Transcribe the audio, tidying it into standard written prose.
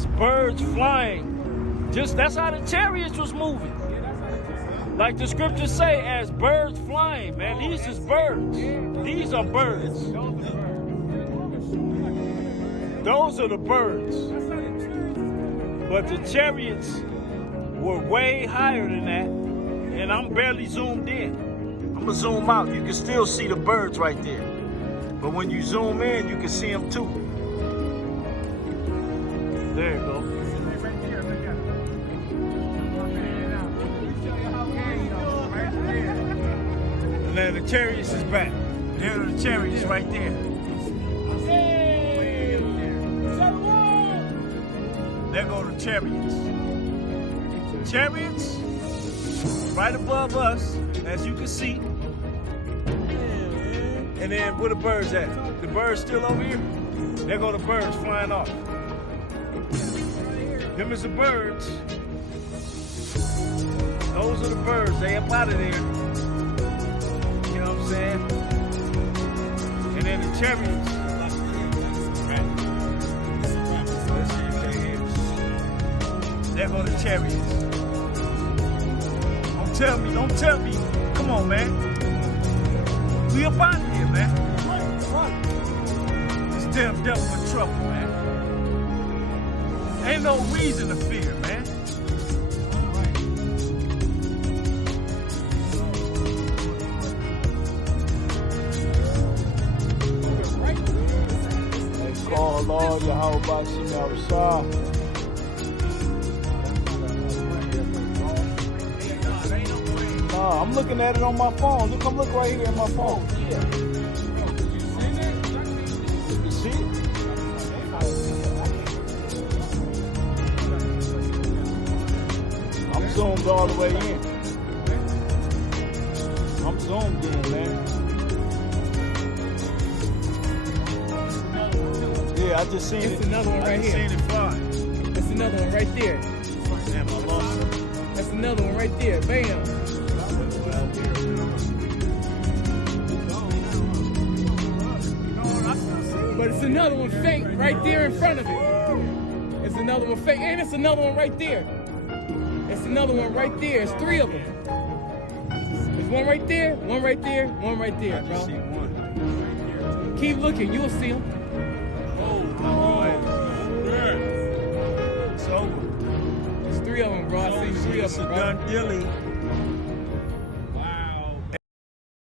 as birds flying. Just that's how the chariots was moving. Like the scriptures say, as birds flying, man. These is birds. These are birds. Those are the birds. But the chariots were way higher than that, and I'm barely zoomed in. I'm gonna zoom out. You can still see the birds right there. But when you zoom in, you can see them too. There you go. And then the chariots is back. There are the chariots right there. There go the chariots. Chariots, right above us, as you can see. And then where the birds at? The birds still over here? There go the birds flying off. Them is the birds. Those are the birds. They up out of there. You know what I'm saying? And then the chariots. Let's see if they here. There go the chariots. Don't tell me. Come on, man. We up out of here, man. This damn devil in trouble, man. Ain't no reason to fear, man. They call Lord Yahweh Shim Yahushua. I'm looking at it on my phone. Look, look right here on my phone. Yeah. You see it? I'm zoomed all the way in. I'm zoomed in, man. Yeah, I just seen it. It's another one right here. I just seen it fly. That's another one right there. Damn, I lost it. That's another one right there. Bam. But it's another one faint right there in front of it. It's another one faint, and it's another one right there. It's another one right there. It's three of them. There's one right there, one right there, one right there, I just see bro. one. Keep looking, you'll see them. It's over. There's three of them, bro. I see three of It's a them, bro. done dilly.